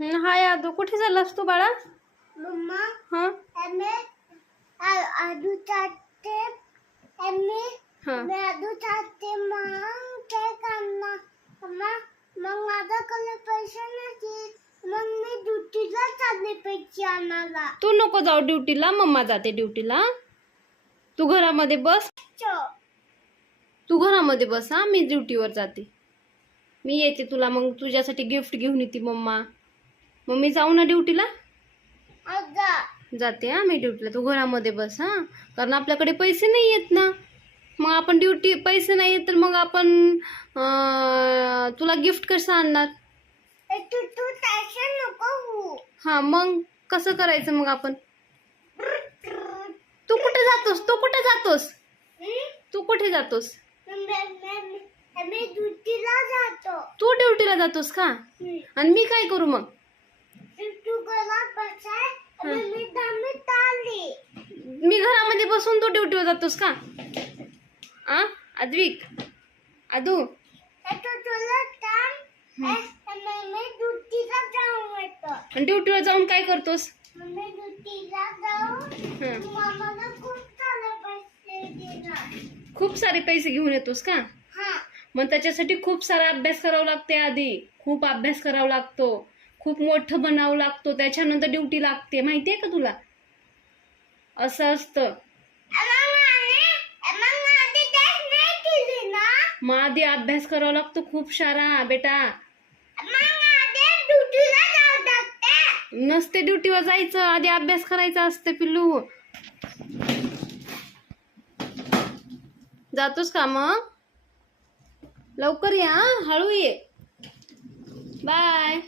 हं, हाय आदू कुठे चाललास तू बाळा? मम्मा हा? आदू चाटते एमे हा. मी आदू चाटते मग काय करणार? मग माझ्याकडे पैसे नसतील मग मी ड्युटीला चालले पैसे आणायला. तू नको जाऊ ड्युटीला मम्मा जाते ड्युटीला. तू घरामध्ये बस. तू घरामध्ये बस हा मी ड्युटीवर जाते. मी येते तुला मग तुझ्यासाठी गिफ्ट घेऊन येते मम्मा. मग मी जाऊ ना ड्युटीला? जाते हा मी ड्युटीला. तू घरामध्ये बस हा. कारण आपल्याकडे पैसे नाही येत ना. मग आपण ड्युटी पैसे नाही येत तर मग आपण तुला गिफ्ट कसं आणणार? हां मग कसं करायचं मग आपण? तू कुठे जातोस? तू कुठे जातोस? तू कुठे जातोस? तू ड्युटीला जातोस का. आणि मी काय करू मग तू घरात बसाय आणि मी घरामध्ये बसून तू ड्युटीवर जातोस का? आ? अद्विक आणि ड्युटीवर जाऊन काय करतोस? खूप सारे पैसे घेऊन येतोस का? हा. मग त्याच्यासाठी खूप सारा अभ्यास करावा लागते आधी. खूप अभ्यास करावा लागतो. खूप मोठं बनावं लागतो त्याच्यानंतर ड्युटी लागते. माहितीये का तुला? असं असतं. मग आधी अभ्यास करावा लागतो खूप सारा बेटा. नसते ड्युटीवर जायचं आधी अभ्यास करायचा असते पिल्लू. जातोस का मग? लवकर या हळू ये. बाय